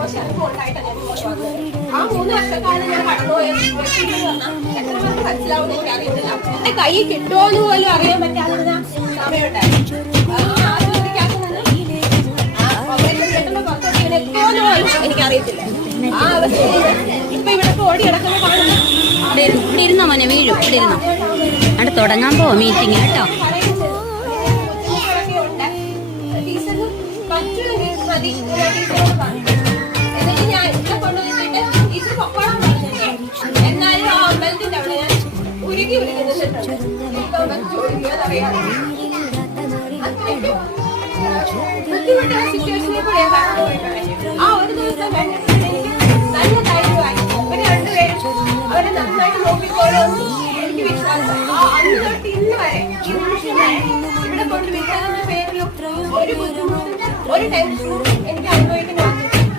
ദോഷം ഉണ്ടായിട്ടാണ് ഞാൻ ഇങ്ങോട്ട് വന്നത്. ആ 3 വർഷക്കാലം ഞാൻ കടന്നുപോയ എത്ര പേർക്ക് മനസ്സിലാവുമെന്ന് എനിക്ക് അറിയത്തില്ല. എന്റെ കൈ കിട്ടുമോന്ന് പോലും അറിയാൻ പറ്റാതെ സമയമുണ്ടായിരുന്നു. ആശുപത്രിക്കകത്ത് നിന്ന് ഓപ്പറേഷൻ തിയേറ്ററിന്റെ പുറത്തോട്ട് ഇങ്ങനെ എത്തുമോന്ന് പോലും എനിക്കറിയത്തില്ല. ആ അവസ്ഥയിൽ ഇപ്പൊ ഇവിടെ ഓടി കിടക്കുന്ന കാണുന്നു. ഇവിടെ ഇരുന്നോ മോനെ, വീഴും. ഇവിടെ ഇരുന്നോ, അവിടെ തുടങ്ങാൻ പോവാ മീറ്റിംഗ് കേട്ടോ. എന്നിട്ട് ഞാൻ ഇവിടെ കൊണ്ടുവന്നിട്ട് ടീച്ചർ പൊക്കോളാൻ പറഞ്ഞിട്ടുണ്ട്. എന്നാലും ആ അമ്പലത്തിന്റെ അവിടെ ഞാൻ ഉരുകി നിന്നിട്ടുണ്ട്. ചോദിക്കുന്നതറിയാം ബുദ്ധിമുട്ടുള്ള സിറ്റുവേഷനിൽ കൂടെ കടന്നു പോയിട്ടുണ്ടെങ്കിൽ ആ ഒരു ദിവസം നല്ല ധൈര്യമായി ഇവര് രണ്ടുപേരും അവരെ നന്നായിട്ട് നോക്കിക്കോളുമെന്ന് എനിക്ക് വിശ്വാസം. അന്ന് തൊട്ട് ഇന്ന് വരെ ഈ നിമിഷം വരെ ഇവിടെ കൊണ്ട് വിൽക്കുന്ന പേരിലും ഒരു ബുദ്ധിമുട്ടും ഒരു ടെൻഷനും